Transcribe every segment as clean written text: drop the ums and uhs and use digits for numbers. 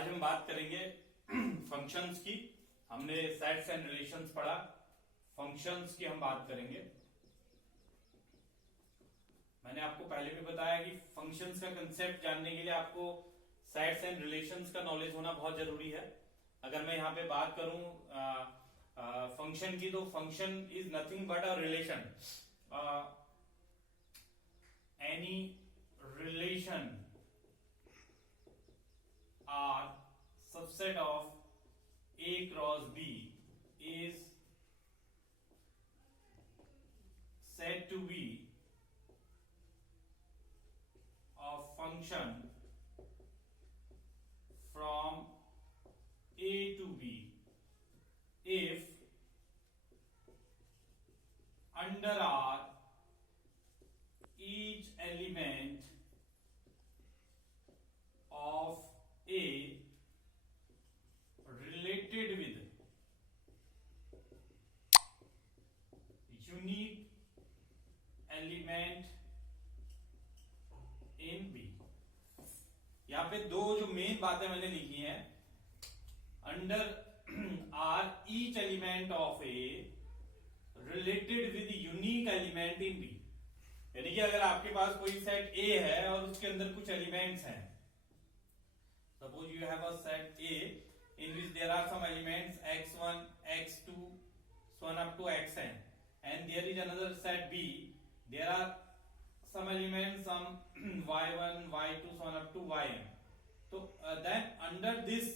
आज हम बात करेंगे फंक्शंस की। हमने सेट्स एंड रिलेशंस पढ़ा, फंक्शंस की हम बात करेंगे। मैंने आपको पहले भी बताया कि फंक्शंस का कंसेप्ट जानने के लिए आपको सेट्स एंड रिलेशंस का नॉलेज होना बहुत जरूरी है। अगर मैं यहाँ पे बात करूं फंक्शन की, तो function is nothing but a relation. Any relation are subset of A cross B is said to be a function from A to B if under R each element of A related with unique element in B। यहां पे दो जो main बातें मैंने लिखी हैं, under R each element of A related with unique element in B. यानी कि अगर आपके पास कोई सेट ए है और उसके अंदर कुछ एलिमेंट्स हैं, suppose you have a set A in which there are some elements x1, x2, so on up to xn, and there is another set B, there are some elements, some y1, y2, so on up to yn. So then under this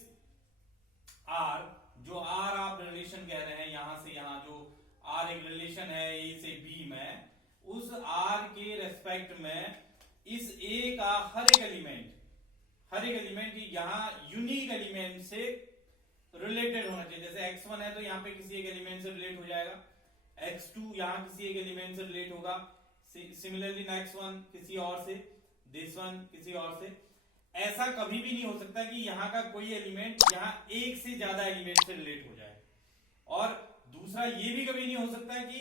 R, जो R आप relation कह रहे हैं, यहां से यहां जो R एक रिलेशन है A से B में, उस R के रेस्पेक्ट में इस A का हर एक एलिमेंट यहां यूनिक एलिमेंट से रिलेटेड होना चाहिए। जैसे x1 है तो यहाँ पे किसी एक एलिमेंट से रिलेट हो जाएगा, x2 यहाँ किसी एक एलिमेंट से रिलेट होगा, सिमिलरली नेक्स्ट वन किसी और से, दिस वन किसी और से। ऐसा कभी भी नहीं हो सकता कि यहाँ का कोई एलिमेंट यहाँ एक से ज्यादा एलिमेंट से रिलेट हो जाए। और दूसरा ये भी कभी नहीं हो सकता कि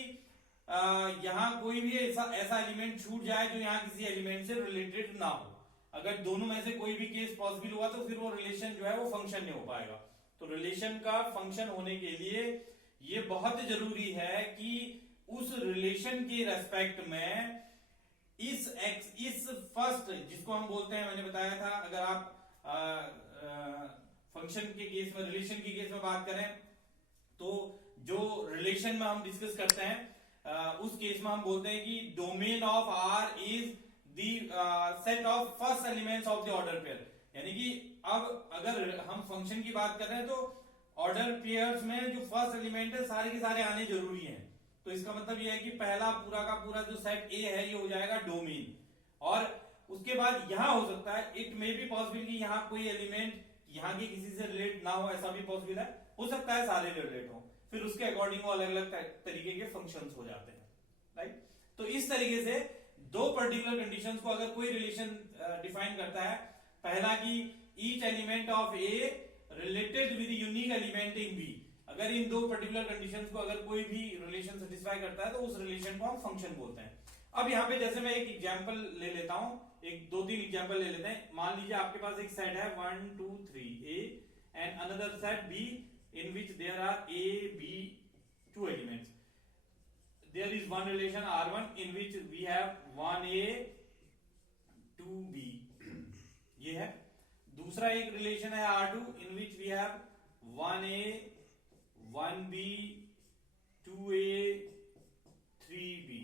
यहाँ कोई भी ऐसा एलिमेंट छूट जाए जो यहाँ किसी एलिमेंट से रिलेटेड ना हो। अगर दोनों में से कोई भी केस पॉसिबल हुआ तो फिर वो रिलेशन जो है वो फंक्शन नहीं हो पाएगा। तो रिलेशन का फंक्शन होने के लिए ये बहुत जरूरी है कि उस रिलेशन के रेस्पेक्ट में इस फर्स्ट, जिसको हम बोलते हैं, मैंने बताया था, अगर आप फंक्शन के केस में, रिलेशन के केस में बात करें तो जो रिलेशन में हम डिस्कस करते हैं उस केस में हम बोलते हैं कि domain of R is the set of first elements of the order pair. यानी कि अब अगर हम फंक्शन की बात कर रहे हैं तो ऑर्डर पेयर्स में जो फर्स्ट एलिमेंट है सारे के सारे आने जरूरी हैं। तो इसका मतलब यह है कि पहला पूरा का पूरा जो सेट ए है ये हो जाएगा डोमेन, और उसके बाद यहां हो सकता है, इट मे बी पॉसिबल कि यहाँ कोई एलिमेंट यहाँ के किसी से रिलेट ना हो, ऐसा भी पॉसिबल है, हो सकता है सारे रिलेट हो, फिर उसके अकॉर्डिंग वो अलग अलग तरीके के फंक्शंस हो जाते हैं, राइट। तो इस तरीके से दो पर्टिकुलर कंडीशंस को अगर कोई रिलेशन डिफाइन करता है, पहला कि each element of A related with unique element in B, अगर इन दो पर्टिकुलर कंडीशंस को अगर कोई भी रिलेशन सेटिस्फाई करता है तो उस रिलेशन को हम फंक्शन बोलते हैं। अब यहाँ पे जैसे मैं एक एग्जांपल ले लेता हूं, एक दो तीन एग्जांपल ले लेते हैं। मान लीजिए आपके पास एक सेट है 1 2 3 A and another set B in which there are a b two elements. There is one relation R1 in which we have 1a 2b, ये है। दूसरा एक रिलेशन है R2 in which we have 1a 1b 2a 3b।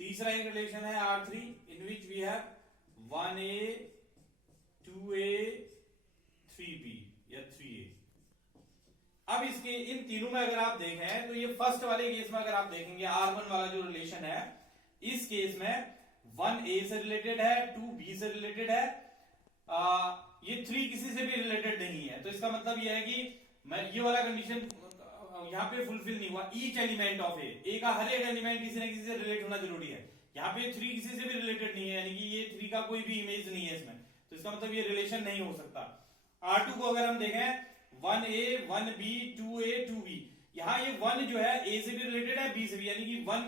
तीसरा एक relation है R3 in which we have 1a 2a 3b या 3a। अब इसके इन तीनों में अगर आप देखें तो ये फर्स्ट वाले केस में अगर आप देखेंगे R1 वाला जो रिलेशन है, इस केस में 1a से रिलेटेड है, 2b से रिलेटेड है, ये 3 किसी से भी रिलेटेड नहीं है। तो इसका मतलब ये है कि मैं ये वाला कंडीशन यहाँ पे फुलफिल नहीं हुआ। ईच एलिमेंट ऑफ ए का हर एक एलिमेंट किसी न किसी से रिलेट होना जरूरी है। यहाँ पे 3 किसी से भी रिलेटेड नहीं है, यानी कि ये 3 का कोई भी इमेज नहीं है इसमें, तो इसका मतलब ये रिलेशन नहीं हो सकता। R2 को अगर हम देखें 1a 1b 2a 2b, यहाँ ये 1 जो है a से भी रिलेटेड है, b से भी, यानी कि 1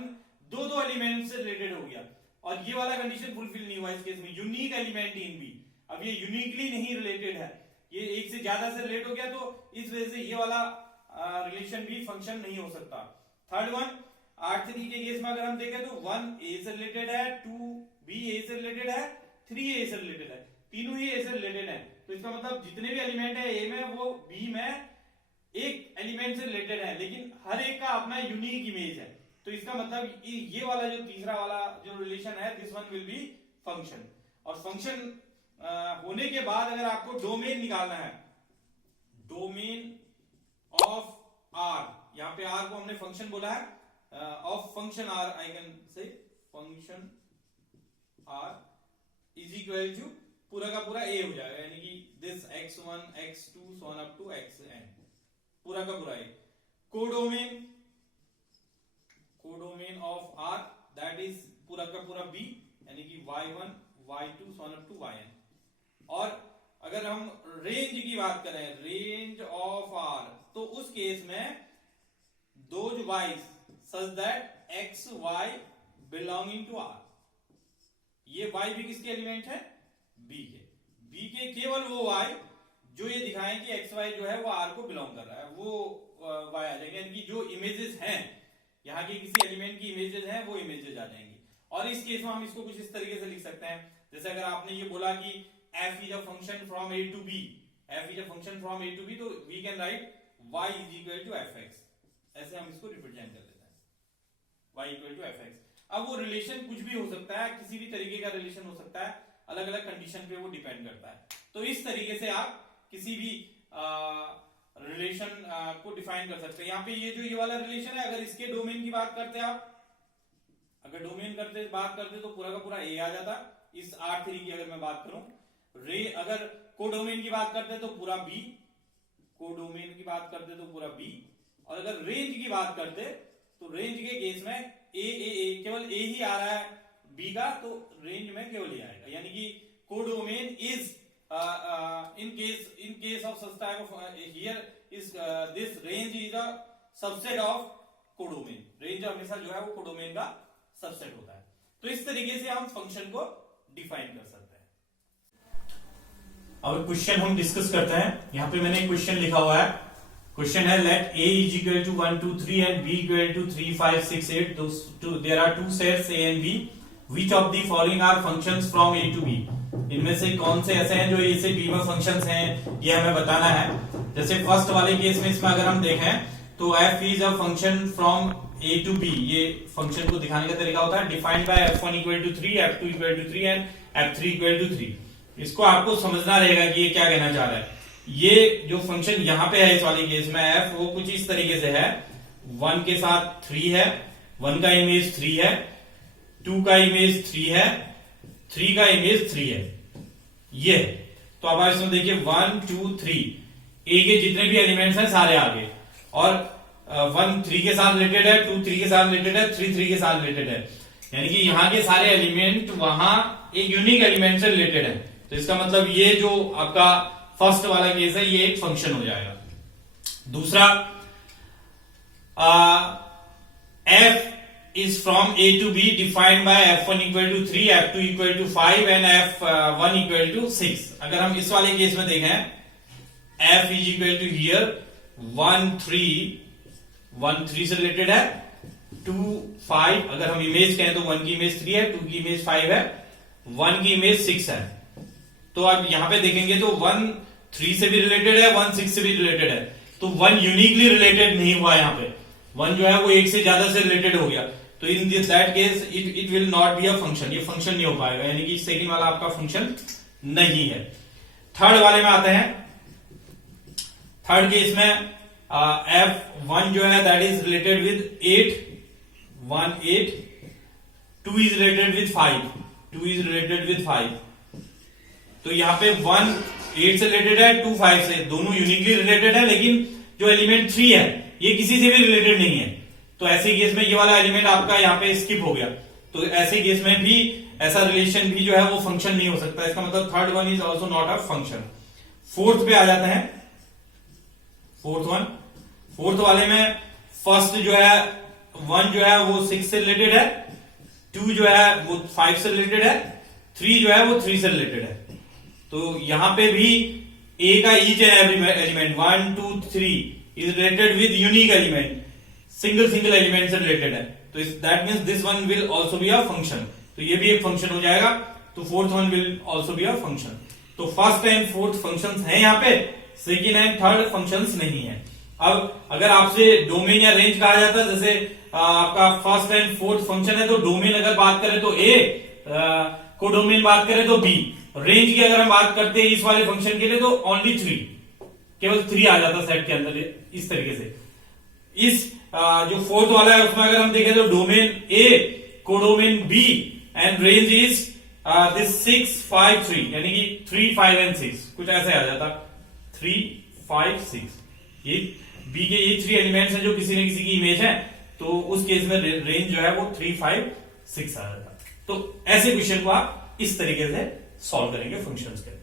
दो एलिमेंट से रिलेटेड हो गया। और ये वाला कंडीशन फुलफिल नहीं हुआ इस केस में, यूनिक एलिमेंट इन बी। अब ये यूनिकली नहीं रिलेटेड है, ये एक से ज्यादा से रिलेट हो गया, तो इस वजह से ये वाला रिलेशन भी फंक्शन नहीं हो सकता। थर्ड वन, R3 के केस में अगर हम देखें तो 1 A से रिलेटेड है, 2 B A से रिलेटेड है, 3 A से रिलेटेड है, तीनों ही A से रिलेटेड है। तो इसका मतलब जितने भी एलिमेंट है A में वो B में एक एलिमेंट से रिलेटेड है, लेकिन हर एक का अपना यूनिक इमेज है। तो इसका मतलब ये वाला जो तीसरा वाला जो रिलेशन है, this one will be function. और फंक्शन होने के बाद अगर आपको डोमेन निकालना है, डोमेन ऑफ R, यहां पे R को हमने फंक्शन बोला है, of function R I can say function R is equal to पूरा का पूरा A हो जाएगा, यानी कि this x1 x2 so on up to xn, पूरा का पूरा A। Codomain of R that is पूरा का पूरा B, यानी कि y1 y2 so on up to yn। और अगर हम रेंज की बात करें, रेंज ऑफ R, तो उस केस में those y's such that x y belonging to R, ये y भी किसके एलिमेंट है, B के केवल वो y जो ये दिखाएं कि x y जो है वो R को बिलोंग कर रहा है, वो y आ जाएंगे, यानी कि जो इमेजेस हैं यहाँ के किसी एलिमेंट की इमेजेस हैं वो इमेजेस आ जाएंगी। और इस केस में हम इसको कुछ इस तरीके से लिख सकते हैं, जैसे अगर आपने ये बोला कि f is a function from a to b, f is a function from a to b, तो we can write y is equal to fx, ऐसे हम इसको रिप्रेजेंट कर देते हैं, y equal to fx। अब वो रिलेशन कुछ भी हो सकता है, किसी भी तरीके का रिलेशन हो सकता है, अलग अलग कंडीशन पे वो डिपेंड करता है। तो इस तरीके से आप किसी भी रिलेशन को डिफाइन कर सकते हैं। यहाँ पे ये वाला रिलेशन है, अगर इसके डोमेन की बात करते आप, अगर डोमेन बात करते तो पूरा का पूरा A आ जाता। इस R3 की अगर मैं बात करूं, अगर कोडोमेन की बात करते तो पूरा B, कोडोमेन की बात करते तो पूरा B, और अगर रेंज की बात करते तो रेंज के केस में A केवल A ही आ रहा है B का, तो रेंज में केवल A आएगा, यानी कि codomain is in case of such type of here is this range is a subset of codomain, range हमेशा जो है वो कोडोमेन का सबसेट होता है। तो इस तरीके से हम फंक्शन को डिफाइन कर सकते हैं। अब क्वेश्चन हम डिस्कस करते हैं। यहाँ पे मैंने क्वेश्चन लिखा हुआ है, क्वेश्चन है late a is equal to 1 2 3 and b equal to 3 5 6 8, there are two sets a and b, which of the following are functions from a to b, इनमें से कौन से ऐसे हैं जो ए से बी में फंक्शंस हैं, ये हमें बताना है। जैसे फर्स्ट वाले केस में इसमें अगर हम देखें तो f is a function from a to b, ये फंक्शन को दिखाने का तरीका होता है, defined by f1 equal to 3, f2 equal to 3 and f3 equal to 3। इसको आपको समझना रहेगा कि ये क्या कहना चाह रहा है। ये जो फंक्शन यहाँ पे है इस वाले केस में f, वो कुछ इस तरीके से है, 1 के साथ 3 है, 1 का इमेज 3 है, 2 का इमेज 3 है, 3 का इमेज 3 है, ये। तो अब आप इसमें देखिए 1 2 3, ए के जितने भी एलिमेंट्स हैं सारे आ गए, और 1 3 के साथ रिलेटेड है, 2 3 के साथ रिलेटेड है, 3 3 के साथ रिलेटेड है, यानी कि यहाँ के सारे एलिमेंट वहां एक यूनिक एलिमेंट से रिलेटेड है। तो इसका मतलब ये जो आपका फर्स्ट वाला केस है ये एक फंक्शन हो जाएगा। दूसरा, f is from a to b defined by f1 equal to 3, f2 equal to 5 and f1 equal to 6। अगर हम इस वाले केस में देखें, f is equal to here 1 3 से रिलेटेड है, 2 5, अगर हम इमेज कहें तो 1 की इमेज 3 है, 2 की इमेज 5 है, 1 की इमेज 6 है। तो अब यहां पे देखेंगे तो 1 3 से भी रिलेटेड है, 1 6 से भी रिलेटेड है, तो 1 यूनिकली रिलेटेड नहीं हुआ। यहाँ पे 1 जो है वो एक से ज्यादा से रिलेटेड हो गया, तो in that case it will not be a function, ये फंक्शन नहीं हो पाएगा, यानी कि सेकंड वाला आपका फंक्शन नहीं है। थर्ड वाले में आते हैं। थर्ड केस में f1 जो है that is related with 8, 1 8, 2 is related with 5, 2 is related with 5। तो यहाँ पे 1 8 से रिलेटेड है, 2 5 से, दोनों यूनिकली रिलेटेड है, लेकिन जो एलिमेंट 3 है ये किसी से भी रिलेटेड नहीं है। तो ऐसे केस में ये वाला एलिमेंट आपका यहाँ पे स्किप हो गया, तो ऐसे केस में भी ऐसा रिलेशन भी जो है वो फंक्शन नहीं हो सकता। इसका मतलब third one is also not a function. Fourth पे आ जाते हैं। फोर्थ वाले में फर्स्ट जो है 1 जो है वो 6 से रिलेटेड है, 2 जो है वो 5 से रिलेटेड है, 3 जो है वो 3 से रिलेटेड है। तो यहां पे भी ए का each and every element 1 2 3 is related with unique element, single element से रिलेटेड है, तो that means this one will also be a function, तो ये भी एक फंक्शन हो जाएगा, तो fourth one will also be a function. तो फर्स्ट एंड फोर्थ फंक्शंस हैं यहाँ पे, सेकंड एंड थर्ड फंक्शंस नहीं है। अब अगर आपसे डोमेन या रेंज कहा जाता है, जैसे आपका फर्स्ट एंड फोर्थ फंक्शन है, तो डोमेन अगर बात करें तो ए, को डोमेन बात करें तो बी, रेंज की अगर हम बात करते हैं इस वाले फंक्शन के लिए तो ओनली 3, केवल 3 आ जाता सेट के अंदर इस तरीके से। इस जो फोर्थ वाला है उसमें अगर हम देखें तो domain A, codomain B and range is this 6 5 3, यानी कि 3 5 एंड 6 कुछ ऐसे आ जाता, 3 5 6, ये बी के ये 3 एलिमेंट्स हैं जो किसी न किसी की इमेज है, तो उस केस में रेंज जो है वो 3 5 6 आ जाता। तो ऐसे क्वेश्चन को आप इस तरीके से सॉल्व करेंगे फंक्शंस के अंदर।